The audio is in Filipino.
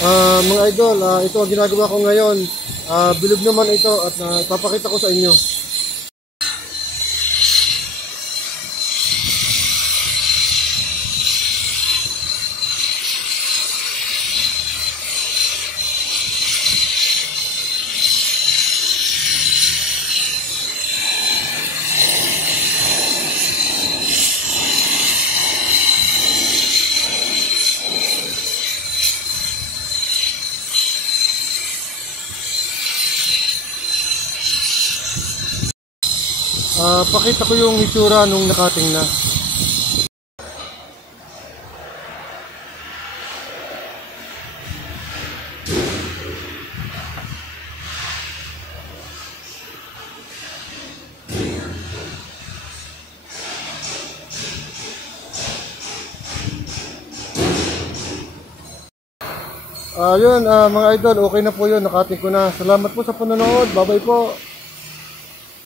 Mga idol, ito ang ginagawa ko ngayon. Bilog naman ito at ipapakita ko sa inyo. Pakita ko yung itsura nung nakating na. Yun, mga idol, okay na po yun. Nakating ko na. Salamat po sa panonood. Bye-bye po.